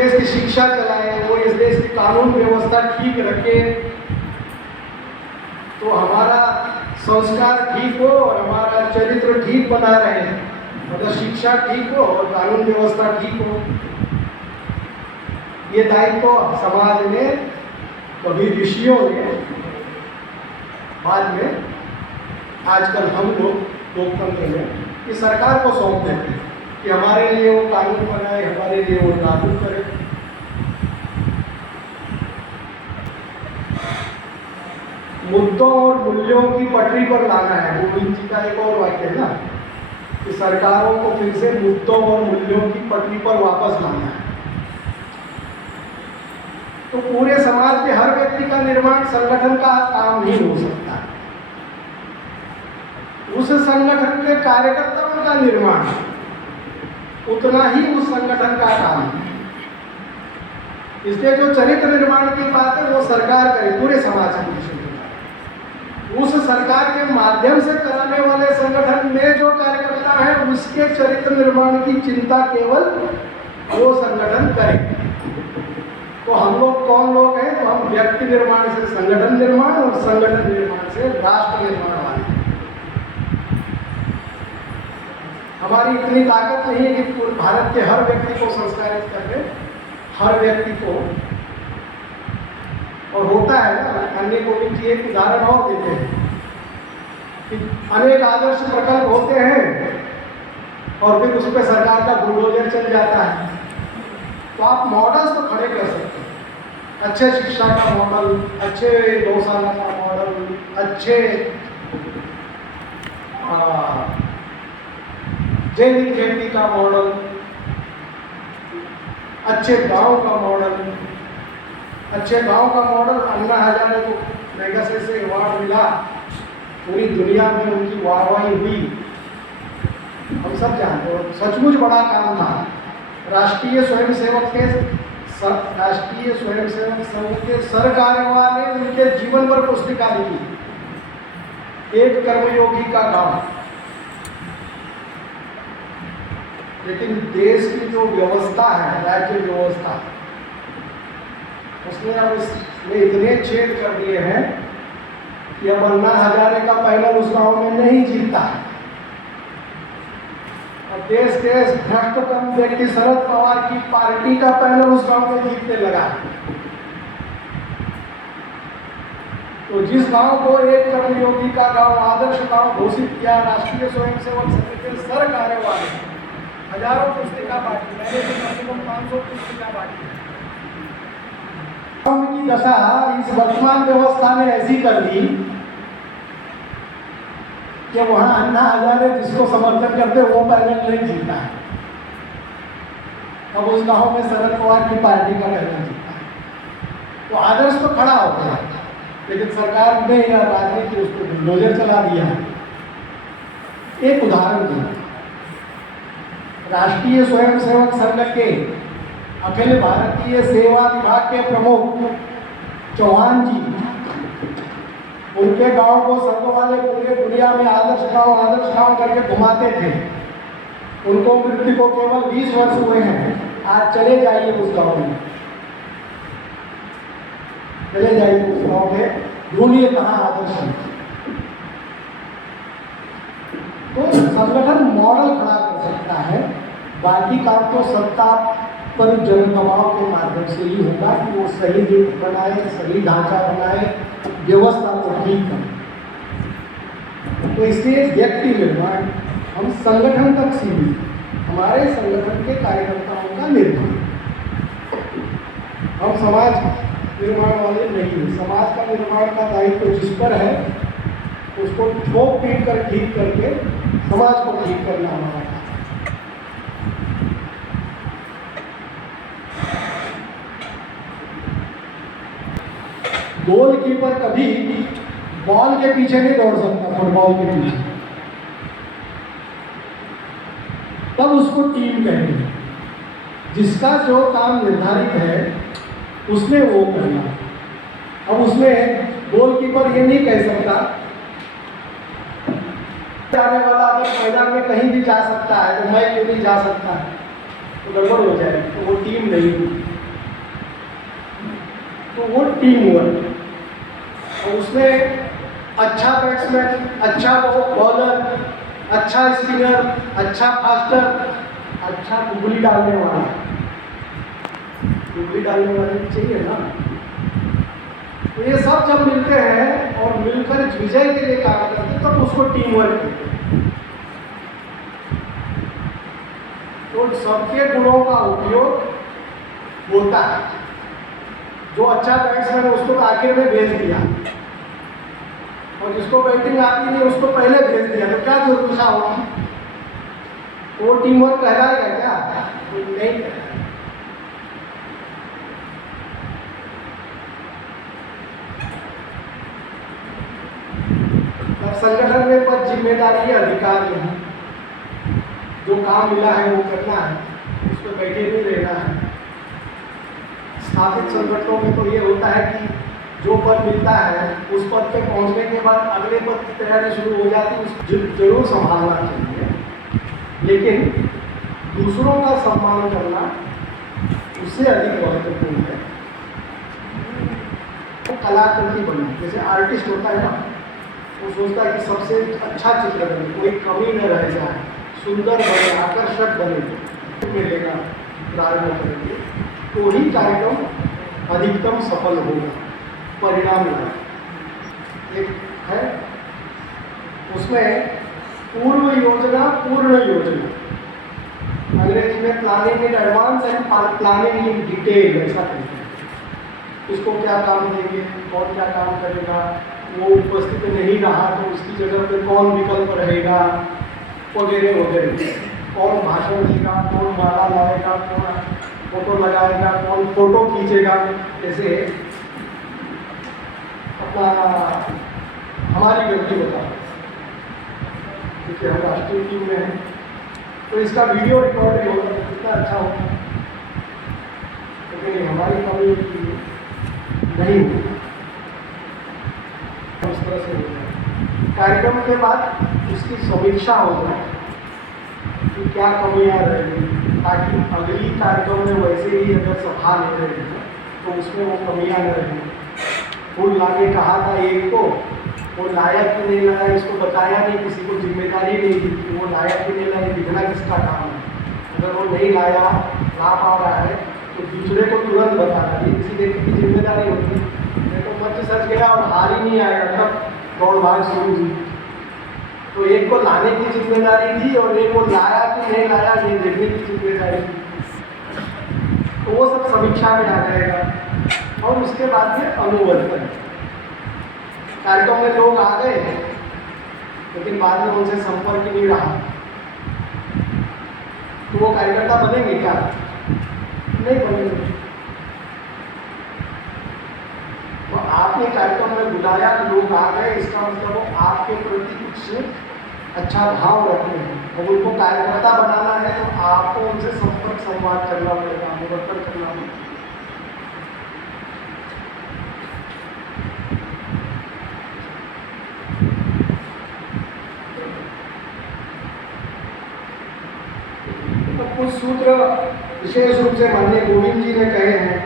देश की शिक्षा चलाए, वो इस देश की कानून व्यवस्था ठीक रखे, तो हमारा संस्कार ठीक हो और हमारा चरित्र ठीक बना रहे। मतलब शिक्षा ठीक हो और कानून व्यवस्था ठीक हो, ये दायित्व तो समाज ने, कभी ऋषियों ने, बाद में आजकल हम लोग लोकतंत्र में कि सरकार को सौंप देते हैं कि हमारे लिए वो कानून बनाए, हमारे लिए वो लागू करे। मुद्दों और मूल्यों की पटरी पर लाना है, गोविंद जी का एक और वाक्य है ना कि सरकारों को फिर से मुद्दों और मूल्यों की पटरी पर वापस लाना है। तो पूरे समाज के हर व्यक्ति का निर्माण संगठन का काम नहीं हो सकता, उस संगठन के कार्यकर्ताओं का निर्माण उतना ही उस संगठन का काम है। इसलिए जो चरित्र निर्माण की बात है वो सरकार करे, पूरे समाज की। उस सरकार के माध्यम से कराने वाले संगठन में जो कार्यकर्ता है उसके चरित्र निर्माण की चिंता केवल वो संगठन करे। तो हम लोग कौन लोग हैं? तो हम व्यक्ति निर्माण से संगठन निर्माण और संगठन निर्माण से राष्ट्र निर्माण वाले। हमारी इतनी ताकत नहीं है कि पूरे भारत के हर व्यक्ति को संस्कारित कर दे, हर व्यक्ति को। और होता है ना, अन्य गोविंद जी एक उदाहरण और देते हैं कि अनेक आदर्श प्रकल्प होते हैं और फिर उस पर सरकार का बुलडोजर चल जाता है। तो आप मॉडल्स तो खड़े कर सकते हैं, अच्छे शिक्षा का मॉडल, अच्छे गौशाला का मॉडल, अच्छे जैविक खेती का मॉडल, अच्छे गांव का मॉडल। अच्छे गांव का मॉडल अन्ना हजारे को मेगासे से अवार्ड मिला, पूरी दुनिया में उनकी वाहवाही हुई, हम सब जानते हो। सचमुच बड़ा काम था। राष्ट्रीय स्वयंसेवक संघ के सरकार्यवाह ने उनके जीवन पर पुस्तिका लिखी, एक कर्मयोगी का गांव। लेकिन देश की जो व्यवस्था है, राज्य व्यवस्था, उसने अब इसमें इतने छेद कर दिए हैं कि अब अन्ना हजारे का पैनल उस गांव में नहीं जीतता है। अब देश के भ्रष्टतम व्यक्ति शरद पवार की पार्टी का पैनल उस गांव में जीतने लगा। तो जिस गांव को एक कर्मयोगी का गांव, आदर्श गांव घोषित किया, राष्ट्रीय स्वयंसेवक संघ के सरकार्यवाह ने हजारों पुस्तिका बांटी, मैंने तो कम से कम 500 पुस्तिका बांटी। की दशा इस वर्तमान व्यवस्था ने ऐसी कर दी कि वहां अन्ना हजारे जिसको समर्थन करते वो पैनल नहीं जीता है। अब उस गांव में शरद पवार की पार्टी का पैनल जीता है। तो आदर्श तो खड़ा हो गया, लेकिन सरकार ने या राजनीति उसको बुलडोजर चला दिया है। एक उदाहरण दिया, राष्ट्रीय स्वयंसेवक संघ के अखिल भारतीय सेवा विभाग के प्रमुख चौहान जी, उनके गांव को संघ वाले पूरे दुनिया में आदर्श गांव करके घुमाते थे। उनको मृत्यु को केवल 20 वर्ष हुए हैं। आज चले जाइए उस गांव में, चले जाइए उस गांव में, ढूंढिए कहाँ आदर्श है। तो संगठन मॉडल खड़ा कर सकता है, बाकी काम तो सत्ता पर जन दबाव के माध्यम से ही होगा कि वो सही नीति बनाए, सही ढांचा बनाए, व्यवस्था को ठीक करे। तो इसलिए व्यक्ति निर्माण हम संगठन तक सीमित, हमारे संगठन के कार्यकर्ताओं का निर्माण। हम समाज निर्माण वाले नहीं हैं। समाज का निर्माण का दायित्व जिस पर है उसको ठोक पीट कर ठीक करके समाज को ठीक करना हमारा। गोलकीपर कभी बॉल के पीछे नहीं दौड़ सकता, फुटबॉल के पीछे, तब उसको टीम कहेंगे। जिसका जो काम निर्धारित है उसने वो करना। अब उसमें गोलकीपर ये नहीं कह सकता, जाने वाला अगर मैदान में कहीं भी जा सकता है तो मैं क्यों नहीं जा सकता, तो गड़बड़ हो जाएगी, तो वो टीम नहीं हुई। टीम वर्क, और उसमें अच्छा बैट्समैन, अच्छा बॉलर, अच्छा स्पिनर, अच्छा फास्टर, अच्छा गुगली डालने वाला, गुगली डालने वाले चाहिए ना। तो ये सब जब मिलते हैं और मिलकर विजय के लिए काम करते हैं तब उसको टीम वर्क कहते हैं। तो सबके गुणों का उपयोग होता है। जो अच्छा बैट्समैन है उसको आखिर में भेज दिया, और जिसको बैटिंग आती नहीं उसको पहले भेज दिया, तो क्या दुर्दशा होगी? वो टीम वर्क कहलाएगा क्या? तो नहीं कहलाएगा। संगठन में पद, जिम्मेदारी, अधिकार नहीं, जो काम मिला है वो करना है, उस पर बैठे नहीं रहना है। स्थापित संगठनों में तो ये होता है कि जो पद मिलता है उस पद पे पहुंचने के बाद अगले पद की तैयारी शुरू हो जाती है, उसको जरूर संभालना चाहिए, लेकिन दूसरों का सम्मान करना उससे अधिक महत्वपूर्ण है। तो कलाकृति बनी, जैसे आर्टिस्ट होता है ना, वो सोचता है कि सबसे अच्छा चित्र बने, कोई कमी न रह जाए, सुंदर बने, आकर्षक बने, मिलेगा प्रारंभ करेंगे तो ही कार्यक्रम अधिकतम सफल होगा, परिणाम लाए। एक है उसमें पूर्व योजना, पूर्ण योजना, अंग्रेजी में planning in advance and planning in detail, ऐसा कहते हैं। उसको क्या काम देंगे, कौन क्या काम करेगा, वो उपस्थित नहीं रहा तो उसकी जगह पे कौन विकल्प रहेगा, वगैरह वगैरह, कौन भाषण देगा, कौन माला लाएगा, कौन फोटो लगाएगा, कौन फोटो खींचेगा। जैसे अपना हमारी गलती बता, क्योंकि हम राष्ट्रीय टीम में हैं, तो इसका वीडियो रिकॉर्डिंग होगा तो कितना अच्छा होगा, लेकिन हमारी कमी नहीं होगी। उस तरह से होता है। कार्यक्रम के बाद उसकी समीक्षा होगा कि क्या कमियाँ रहेंगी, ताकि अगली कार्यक्रम में वैसे ही अगर सफा ले रहे हैं तो उसमें वो कमियाँ न रहेंगी। फूल लाके कहा था एक को, वो लाया कि नहीं लाया इसको बताया नहीं, किसी को जिम्मेदारी नहीं दी कि वो लाया कि नहीं लाया, दिखना किसका काम है। अगर वो नहीं लाया, ला पा रहा है तो दूसरे को तुरंत बताना, ये किसी व्यक्ति की जिम्मेदारी होती है। नहीं तो मंच सच गया और हार ही नहीं आया, तब दौड़ भाग शुरू हुई। तो एक को लाने की जिम्मेदारी थी और एक को लाया कि नहीं लाया ये देखने की जिम्मेदारी थी। तो वो सब समीक्षा में आ जाएगा। और उसके बाद में अनुवर्तन, कार्यक्रम में लोग आ गए लेकिन बाद में उनसे संपर्क ही नहीं रहा, तो वो कार्यकर्ता बनेंगे क्या? नहीं बनेंगे। तो आपने कार्यक्रम में बुलाया, लोग आ गए, इसका मतलब वो आपके प्रति कुछ अच्छा भाव रखते हैं, और उनको कार्यकर्ता बनाना है तो आपको उनसे संपर्क संवाद करना पड़ेगा, अनुवर्तन करना पड़ेगा। तो कुछ सूत्र विशेष रूप से माननीय गोविंद जी ने कहे हैं।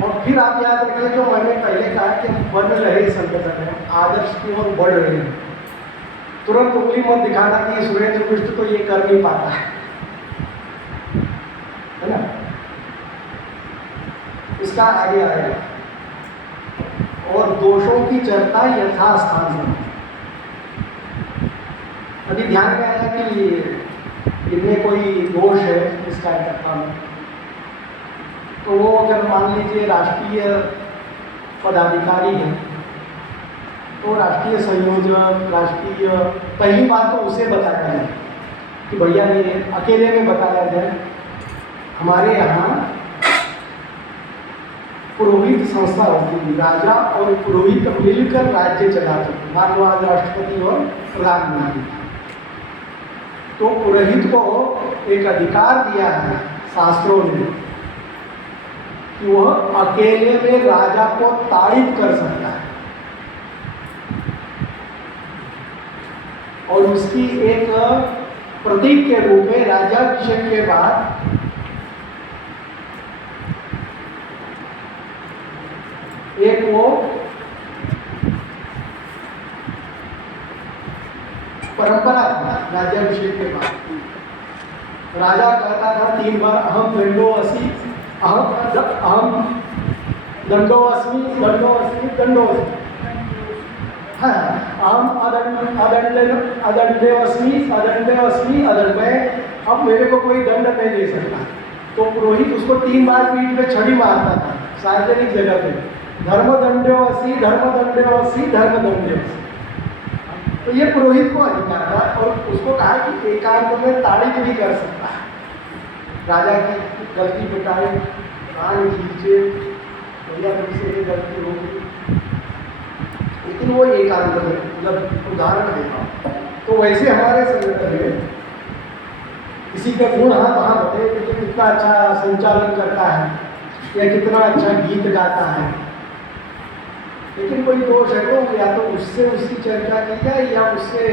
और फिर आप याद रखिए जो मैंने पहले कहा कि हम बन रहे संगठन है, आदर्श की ओर बढ़ रहे हैं। तुरंत उंगली मत दिखाना कि सुरेंद्र मिश्र तो ये कर नहीं पाता है ना, इसका आगे आएगा। और दोषों की चर्चा यथास्थान में, अभी ध्यान में आया कि इनमें कोई दोष है इस कार्यकर्ता में, तो वो अगर मान लीजिए राष्ट्रीय पदाधिकारी है तो राष्ट्रीय संयोजक, राष्ट्रीय, पहली बात तो उसे बताया जाए कि भैया ये अकेले में बताया जाए। हमारे यहाँ पुरोहित संस्था होती है, राजा और पुरोहित मिलकर राज्य चलाते हैं, मान लो आज राष्ट्रपति और प्रधानमंत्री। तो पुरोहित को एक अधिकार दिया है शास्त्रों ने कि वह अकेले में राजा को ताड़ित कर सकता है, और उसकी एक प्रतीक के रूप में राज्याभिषेक के बाद एक वो परंपरा था। राज्याभिषेक के बाद राजा कहता था 3 बार अहम दंडोअस्मि, अहम दंडोअस्मि, दंडोअस्मि, दंडोअस्मि। हाँ, अहम अदंडेअस्मि, अदंडेअस्मि, मैं अब मेरे को कोई दंड नहीं दे सकता। तो पुरोहित उसको 3 बार पीठ पे छड़ी मारता था सार्वजनिक जगह पे, धर्मदंडेअस्मि, धर्मदंडेअस्मि, धर्मदंडेअस्मि। तो ये पुरोहित को अधिकार था और उसको कहा कि एकांत में ताड़ित भी कर सकता है। राजा की गलती पिटाई, कान खींचे, भैया तुमसे ये गलती होगी, लेकिन वो एकांत में, मतलब उदाहरण देगा। तो वैसे हमारे संगठन में किसी का गुण वहाँ बताए कि कितना अच्छा संचालन करता है या कितना अच्छा गीत गाता है, लेकिन कोई दोष है तो या तो उससे उसकी चर्चा की जाए या उससे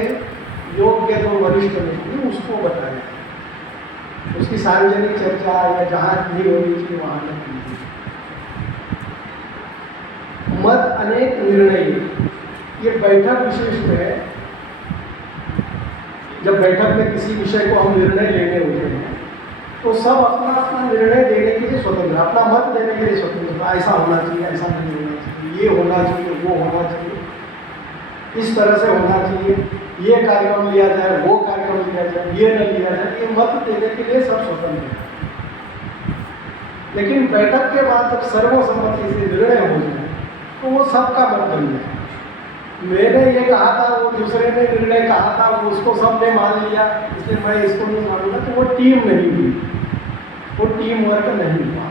योग्य जो वरिष्ठ व्यक्ति उसको बताया, उसकी सार्वजनिक चर्चा या जहाँ भी होनी चाहिए वहाँ तक की। मत अनेक निर्णय, ये बैठक विशेष में है। जब बैठक में किसी विषय को हम निर्णय लेने होते हैं तो सब अपना अपना निर्णय देने के लिए स्वतंत्र, अपना मत देने के लिए स्वतंत्र। ऐसा होना चाहिए, ऐसा नहीं होना चाहिए, ये होना चाहिए, वो होना चाहिए, इस तरह से होना चाहिए, ये कार्यक्रम लिया जाए, वो कार्यक्रम लिया जाए, ये न लिया जाए, ये मत देने के लिए सब स्वतंत्र है। लेकिन बैठक के बाद जब सर्वसम्मति से निर्णय हो जाए तो वो सबका मत बन जाए। मैंने ये कहा था, वो दूसरे ने निर्णय कहा था, वो उसको सबने मान लिया, इसलिए मैं इसको नहीं मानूंगा, तो वो टीम नहीं हुई, वो टीम वर्क नहीं हुआ।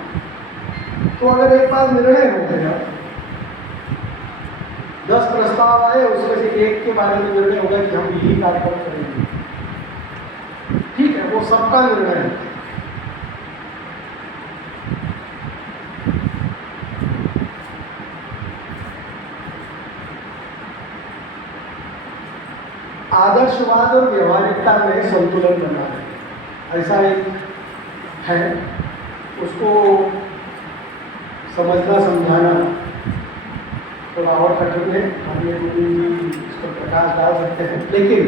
तो अगर एक बार निर्णय हो गया, 10 प्रस्ताव आए, उसमें से एक के बारे में निर्णय होगा कि हम यही कार्यक्रम करेंगे, ठीक है, वो सबका निर्णय है। आदर्शवाद और व्यवहारिकता में संतुलन बना है, ऐसा एक है, उसको समझना समझाना थोड़ा और कठिन है। हम ये इस पर प्रकाश डाल सकते हैं, लेकिन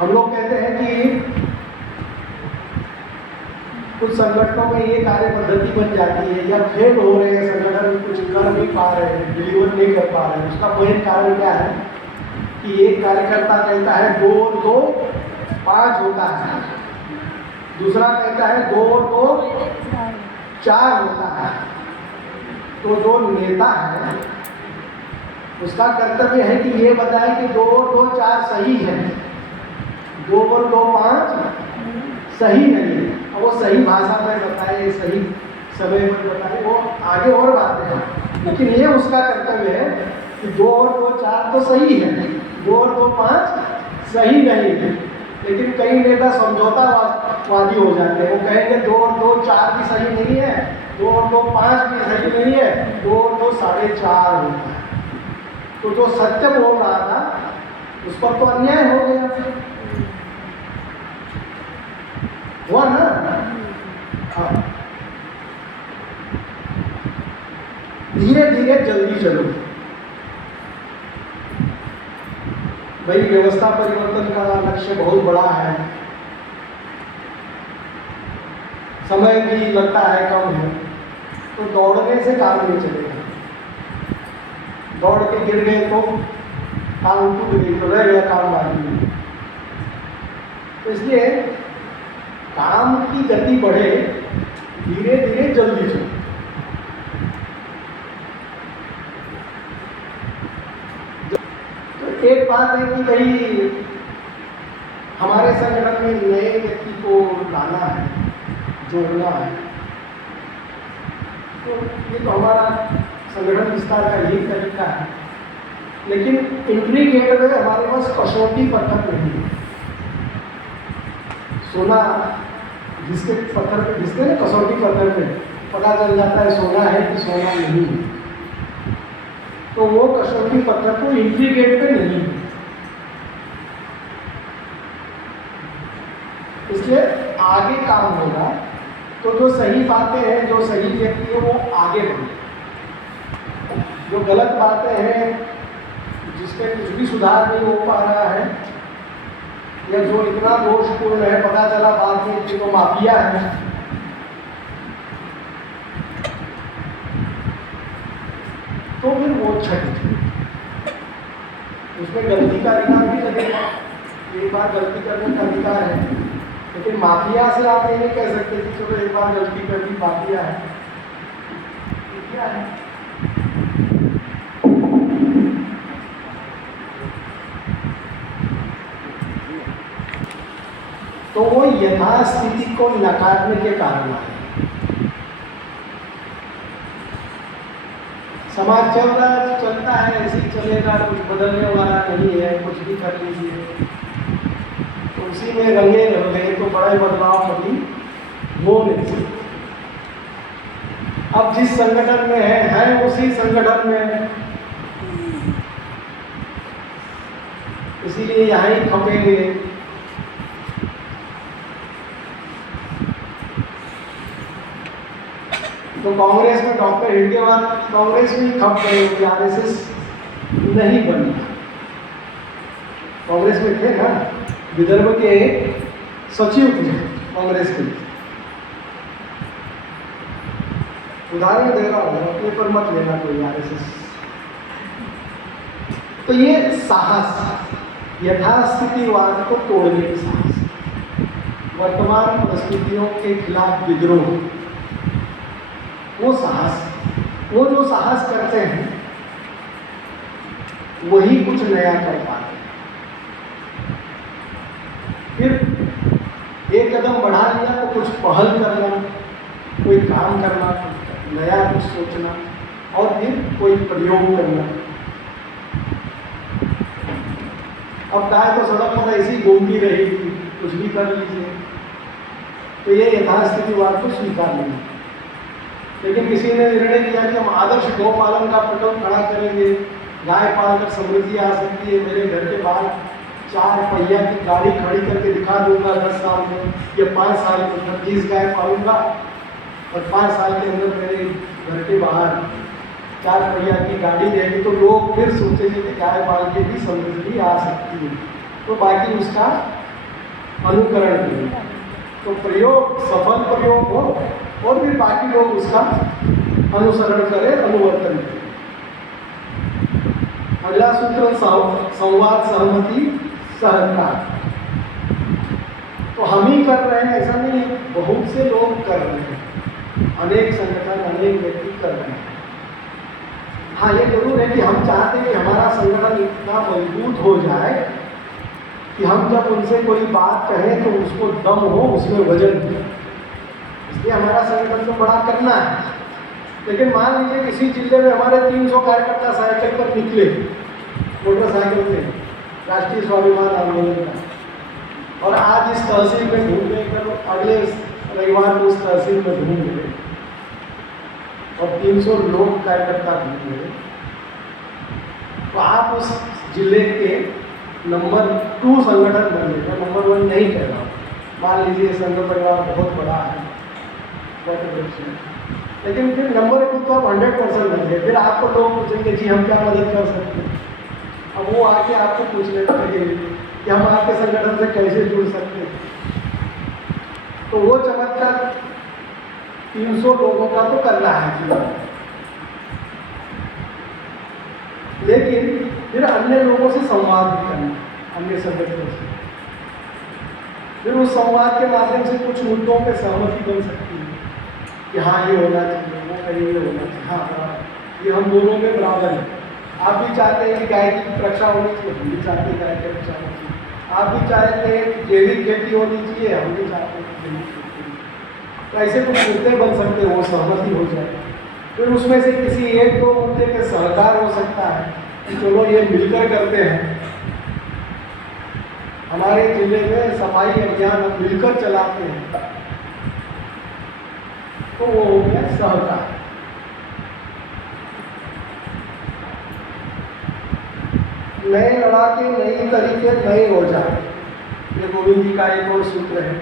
हम लोग कहते हैं कि कुछ संगठनों में ये कार्य पद्धति बन जाती है या फेल हो रहे हैं संगठन, कुछ कर नहीं पा रहे हैं, डिलीवर नहीं कर पा रहे हैं। उसका मेन कारण क्या है कि एक कार्यकर्ता कहता है 2 और 2 5 होता है, दूसरा कहता है 2 और 2 4 होता है। तो जो नेता है उसका कर्तव्य है कि ये बताए कि 2 और 2 4 सही है, 2 और 2 5 सही नहीं है। अब वो सही भाषा में बताए, सही समय पर बताए, वो आगे और बातें हैं, लेकिन ये उसका कर्तव्य है कि 2 और 2 4 तो सही है, 2 और 2 5 सही नहीं है। लेकिन कई नेता समझौतावादी हो जाते हैं, वो कहेंगे 2 और 2 4 भी सही नहीं है, 2 और 2 5 भी सही नहीं है, 2 और 2 4.5 होता है। तो जो सत्य बोल रहा था उस पर तो अन्याय हो गया, हुआ ना। हाँ, धीरे धीरे जल्दी चलो भाई, व्यवस्था परिवर्तन का लक्ष्य बहुत बड़ा है, समय भी लगता है कम है, तो दौड़ने से काम नहीं चलेगा। दौड़ के गिर गए तो काम टूट गई, तो रह गया काम बाकी में। तो इसलिए काम की गति बढ़े, धीरे धीरे जल्दी चलो। तो एक बात है कि भाई हमारे संगठन में नए व्यक्ति को लाना है, जोड़ना है, तो ये तो हमारा संगठन विस्तार का यही तरीका है। लेकिन एंट्री गेट में हमारे पास कसौटी पत्थर नहीं है। सोना जिसके पत्थर पे घिसते हैं, कसौटी पत्थर पे पता चल जाता है सोना है कि सोना नहीं है। तो वो कसौटी पत्थर तो एंट्री गेट पे नहीं है। इसलिए आगे काम होगा तो जो सही बातें हैं, जो सही व्यक्ति है वो आगे बढ़े। जो गलत बातें हैं, जिसमें कुछ भी सुधार नहीं हो पा रहा है, या जो इतना दोषपूर्ण है पता चला बाद में कि वो माफिया है, तो फिर वो छठी उसमें गलती का अधिकार भी लगेगा। एक बार गलती करने का अधिकार है, लेकिन माफिया से आप ये नहीं कह सकते कि चलो एक बार गलती कर दी माफिया है। क्या है? तो वो यथास्थिति को नकारने के कारण है। समाज चलता है, ऐसे ही चलेगा, कुछ बदलने वाला नहीं है, कुछ भी कर लीजिए, तो उसी में रंगे रंगे तो बड़े बदलाव कभी हो नहीं सकते। अब जिस संगठन में है उसी संगठन में, इसीलिए यहाँ ही खपेंगे। तो कांग्रेस में डॉक्टर हिडगेवार कांग्रेस में ही खप गए, आरएसएस नहीं बनी। कांग्रेस में थे ना, विदर्भ के सचिव थे कांग्रेस के। उदाहरण दे रहा हूँ, अपने पर मत लेना कोई आरएसएस। तो ये साहस, यथास्थितिवाद को तोड़ने की साहस, वर्तमान परिस्थितियों के खिलाफ विद्रोह, वो साहस, वो जो साहस करते हैं वही कुछ नया कर पाते हैं। फिर एक कदम बढ़ा लिया तो कुछ पहल करना, कोई काम करना, नया कुछ सोचना, और फिर कोई प्रयोग करना। अब गाय तो सड़क पर ऐसी घूमती रहेगी, कुछ भी कर लीजिए, तो ये यथास्थितिवाद को स्वीकार नहीं। लेकिन किसी ने निर्णय किया कि हम आदर्श गौपालन का प्रकल्प खड़ा करेंगे, गाय पालकर समृद्धि आ सकती है, मेरे घर के बाहर 4 पहिया की गाड़ी खड़ी करके दिखा दूंगा 10 साल में, या 5 साल के अंदर 20 गाय पालूंगा, और 5 साल के अंदर मेरे घर के बाहर 4 पहिया की गाड़ी रहेगी, तो लोग फिर सोचेंगे कि गाय पाल के भी समृद्धि आ सकती है, तो बाकी उसका अनुकरण करेंगे। तो प्रयोग सफल प्रयोग हो और फिर बाकी लोग उसका अनुसरण करें, अनुवर्तन करें। अगला सूत्र संवाद, सहमति, सहकार। तो हम ही कर रहे हैं ऐसा नहीं है, बहुत से लोग कर रहे हैं, अनेक संगठन, अनेक व्यक्ति कर रहे हैं। हाँ, ये जरूर है कि हम चाहते हैं कि हमारा संगठन इतना मजबूत हो जाए कि हम जब उनसे कोई बात कहें तो उसको दम हो, उसमें वजन हो। इसलिए हमारा संगठन तो बड़ा करना है। लेकिन मान लीजिए किसी जिले में हमारे 300 कार्यकर्ता साइकिल पर निकले, मोटरसाइकिल से, राष्ट्रीय स्वाभिमान आंदोलन का, और आज इस तहसील में ढूंढने कर अगले रविवार को उस तहसील में ढूंढ गए और 300 लोग कार्यकर्ता ढूंढ गए, तो आप उस जिले के नंबर 2 संगठन बन गए। मैं नंबर 1 नहीं कह रहा हूँ। मान लीजिए संघ परिवार बहुत बड़ा है, लेकिन फिर नंबर 2 तो आप 100% बन गए। फिर आपको लोग पूछेंगे जी हम क्या मदद कर सकते हैं। अब वो आके आपको पूछने लगेंगे कि हम आपके संगठन से कैसे जुड़ सकते हैं। तो वो चमत्कार 300 लोगों का तो कर रहा है, लेकिन फिर अन्य लोगों से संवाद भी करना, अन्य संगठनों से। फिर उस संवाद के माध्यम से कुछ मुद्दों पे सहमति बन सकती है कि हाँ ये होना चाहिए, वो कहीं ये होना चाहिए, हाँ ये हम दोनों में बराबर है। आप भी चाहते हैं कि गाय की रक्षा होनी चाहिए, हम भी चाहते हैं गाय की रक्षा होनी चाहिए। आप भी चाहते हैं कि जैविक खेती होनी चाहिए, हम भी चाहते हैं जैविक खेती। तो ऐसे कुछ मुद्दे बन सकते हैं, वो सहमति हो जाए। फिर उसमें से किसी 1-2 मुद्दे पे सहकार हो सकता है कि चलो ये मिलकर करते हैं। हमारे जिले में सफाई अभियान हम मिलकर चलाते हैं, तो वो हो गया सहकार। नए लड़ाके, नई तरीके नए हो जाए, ये गोविंद जी का एक और सूत्र है।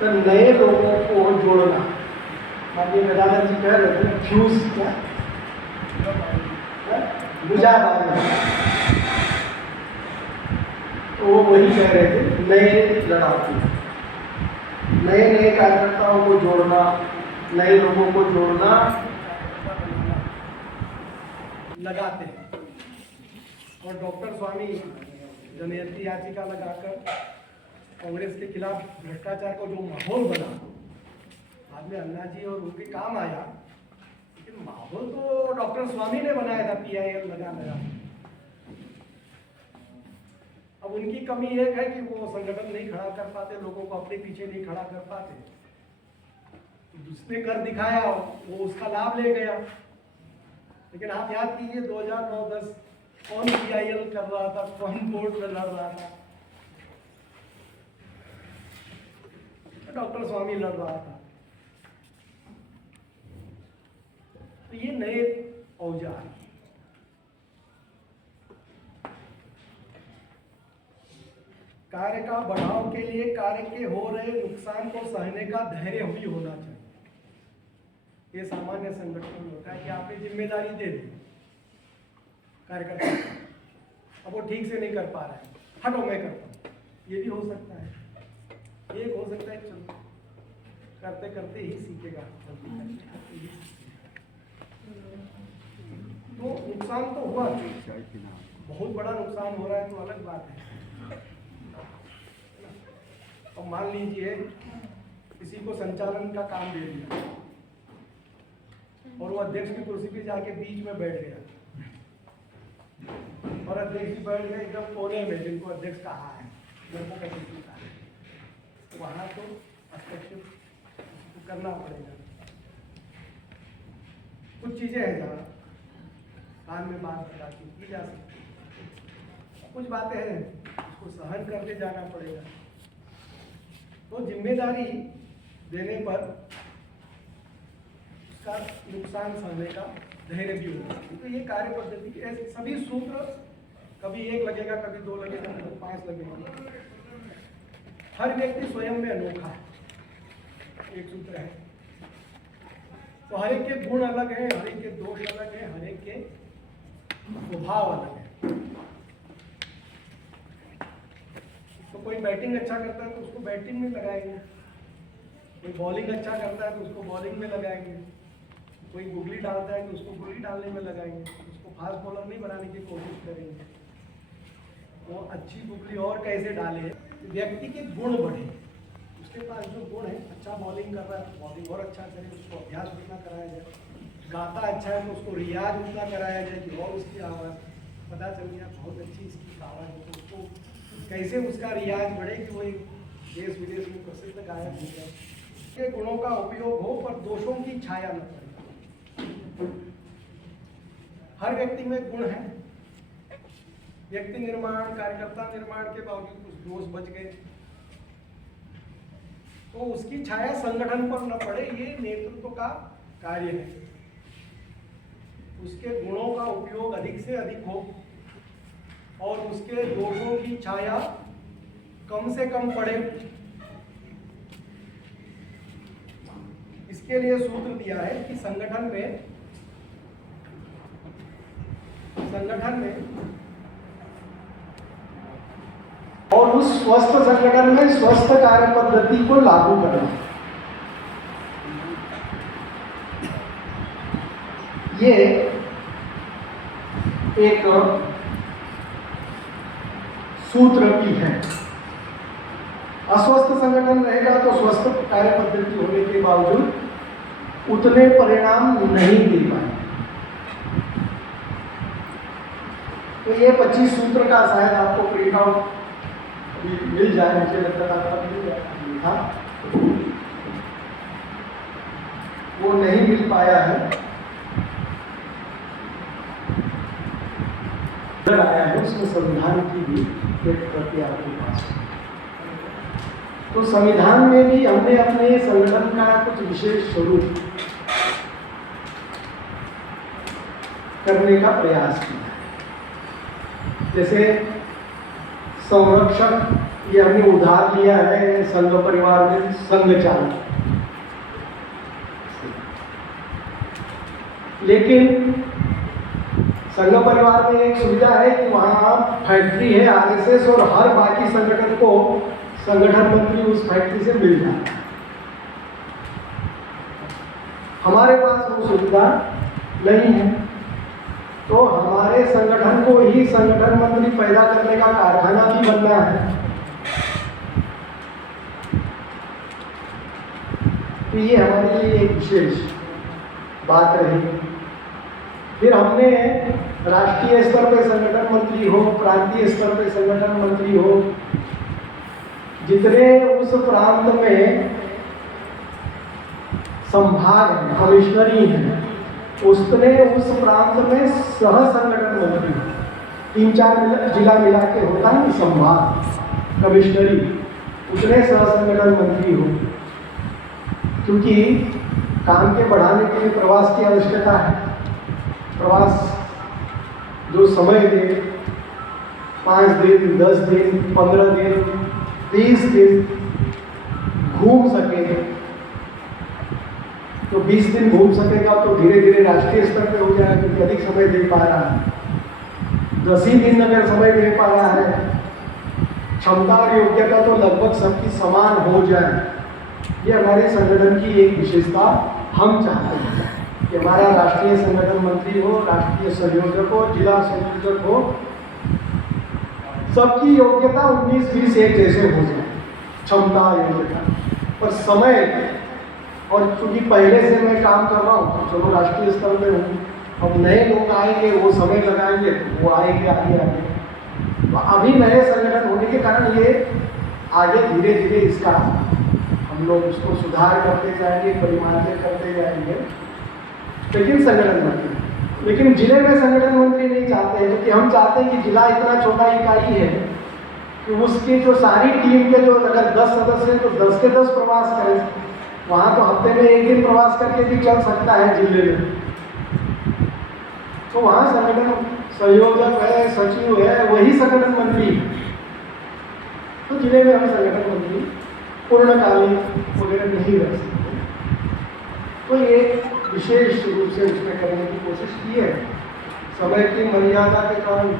तो नए लोगों को जोड़ना, माननीय गदाधर जी कह रहे थे फ्यूज क्या बुझा बांधना, तो वो वही कह रहे थे नए लड़ाकू, नए नए कार्यकर्ताओं को जोड़ना, नए लोगों को जोड़ना लगाते हैं। और डॉक्टर स्वामी जनहित याचिका लगाकर कांग्रेस के खिलाफ भ्रष्टाचार का जो माहौल बना, बाद में अन्ना जी और उनके काम आया, लेकिन माहौल तो डॉक्टर स्वामी ने बनाया था PIL लगा। अब उनकी कमी एक है कि वो संगठन नहीं खड़ा कर पाते, लोगों को अपने पीछे नहीं खड़ा कर पाते। जिसने कर दिखाया वो उसका लाभ ले गया। लेकिन आप याद कीजिए 2009-10 कौन PIL कर रहा था, कौन बोर्ड में लड़ रहा था? डॉक्टर स्वामी लड़ रहा था। तो ये नए औजार, कार्य का बढ़ाव के लिए कार्य के हो रहे नुकसान को सहने का धैर्य भी होना चाहिए। ये सामान्य संगठन में होता है कि आपने जिम्मेदारी दे दी कार्यकर्ता, अब वो ठीक से नहीं कर पा रहा है, हटो मैं करता हूँ, ये भी हो सकता है। एक हो सकता है चलो करते करते ही सीखेगा, तो नुकसान तो हुआ, बहुत बड़ा नुकसान हो रहा है तो अलग बात है। अब मान लीजिए किसी को संचालन का काम दे दिया और वो अध्यक्ष की कुर्सी पे जाके बीच में बैठ गया, और अध्यक्ष जी बैठ गए एकदम कोने में, जिनको अध्यक्ष कहा है, तो वहाँ तो हस्तक्षेप करना पड़ेगा। कुछ चीजें हैं जहाँ कान में बात बता की जा सकती, कुछ बातें हैं उसको सहन करके जाना पड़ेगा। तो जिम्मेदारी देने पर उसका नुकसान सहने का धैर्य भी होगा। तो ये कार्य पद्धति के सभी सूत्र, कभी एक लगेगा, कभी दो लगेगा, कभी 5 लगेगा। हर व्यक्ति स्वयं में अनोखा है, एक सूत्र है। तो हर एक के गुण अलग है, हर एक के दोष अलग है, हर एक के स्वभाव अलग है। तो कोई बैटिंग अच्छा करता है तो उसको बैटिंग में लगाएंगे, कोई बॉलिंग अच्छा करता है तो उसको बॉलिंग में लगाएंगे, कोई गुगली डालता है तो उसको गुगली डालने में लगाएंगे, उसको फास्ट बॉलर नहीं बनाने की कोशिश करेंगे। वो अच्छी गुगली और कैसे डाले, व्यक्ति के गुण बढ़े, उसके पास जो गुण है, अच्छा बॉलिंग कर रहा है तो बॉलिंग और अच्छा करे, उसको अभ्यास उतना कराया जाए, गाता अच्छा है तो उसको रियाज उतना कराया जाए कि और उसकी आवाज़ पता चल गया बहुत अच्छी इसकी आवाज़ है, तो उसको कैसे उसका रियाज बढ़े कि वो देश विदेश में प्रसिद्ध गायक हो जाए। के गुणों का उपयोग हो पर दोषों की छाया न पड़े। हर व्यक्ति में गुण है, व्यक्ति निर्माण, कार्यकर्ता निर्माण के बावजूद कुछ दोष बच गए तो उसकी छाया संगठन पर न पड़े, ये नेतृत्व का कार्य है। उसके गुणों का उपयोग अधिक से अधिक हो और उसके दोषों की छाया कम से कम पड़े, इसके लिए सूत्र दिया है कि संगठन में और उस स्वस्थ संगठन में स्वस्थ कार्य पद्धति को लागू करना, ये एक सूत्र भी है। अस्वस्थ संगठन रहेगा तो स्वस्थ कार्य पद्धति होने के बावजूद उतने परिणाम नहीं दे पाए। तो ये 25 सूत्र का शायद आपको प्रिंट आउट मिल जाए, मुझे लगता है आपका मिल जाएगा, वो नहीं मिल पाया है, आया है उसमें संविधान की भी एक प्रति आपके पास। तो संविधान में भी हमने अपने संगठन का कुछ विशेष स्वरूप करने का प्रयास किया। जैसे संरक्षक ये हमने उधार लिया है संघ परिवार में, संघ चालक। लेकिन संघ परिवार में एक सुविधा है कि वहाँ फैक्ट्री है आरएसएस और हर बाकी संगठन को संगठन मंत्री उस फैक्ट्री से मिल जाता है। हमारे पास वो सुविधा नहीं है, तो हमारे संगठन को ही संगठन मंत्री पैदा करने का कारखाना भी बनना है। तो ये हमारे लिए एक विशेष बात रही। फिर हमने राष्ट्रीय स्तर पे संगठन मंत्री हो, प्रांतीय स्तर पे संगठन मंत्री हो, जितने उस प्रांत में संभाग हैं, कमिश्नरी हैं, उसने उस प्रांत में सह संगठन मंत्री, 3-4 जिला मिला के होता है संभाग कमिश्नरी, उसने सह संगठन मंत्री हो। क्योंकि काम के बढ़ाने के लिए प्रवास की आवश्यकता है। प्रवास जो समय दे, 5 दिन, 10 दिन, 15 दिन, 20 दिन घूम सके, तो 20 दिन घूम सकेगा तो धीरे धीरे राष्ट्रीय स्तर पे हो जाएगा, क्योंकि अधिक समय दे पा रहा है। 10 ही दिन अगर समय दे पा रहा है, क्षमता और योग्यता तो लगभग सबकी समान हो जाए। ये हमारे संगठन की एक विशेषता हम चाहते हैं कि हमारा राष्ट्रीय संगठन मंत्री हो, राष्ट्रीय संयोजक हो, जिला संयोजक हो, सबकी योग्यता 19-20 एक जैसे हो जाए, क्षमता योग्यता। पर समय, और चूंकि पहले से मैं काम कर रहा हूँ तो चलो राष्ट्रीय स्तर पे हूँ, अब नए लोग आएंगे, वो समय लगाएंगे, वो आएंगे आगे आगे। तो अभी नए संगठन होने के कारण ये आगे धीरे धीरे इसका हम लोग उसको सुधार करते जाएंगे, परिमार्जित करते जाएंगे। लेकिन संगठन मंत्री, लेकिन जिले में संगठन मंत्री नहीं चाहते हैं, क्योंकि हम चाहते हैं कि जिला इतना छोटा इकाई है कि उसकी जो सारी टीम के जो अगर 10 सदस्य हैं तो 10 के 10 प्रवास करें। वहाँ तो हफ्ते में 1 दिन प्रवास करके भी चल सकता है जिले में। तो वहाँ संगठन संयोजक है, सचिव है, वही संगठन मंत्री। तो जिले में हम संगठन मंत्री पूर्णकालीन वगैरह नहीं रह सकते। तो ये विशेष रूप से उसमें करने की कोशिश की है। समय की मर्यादा के कारण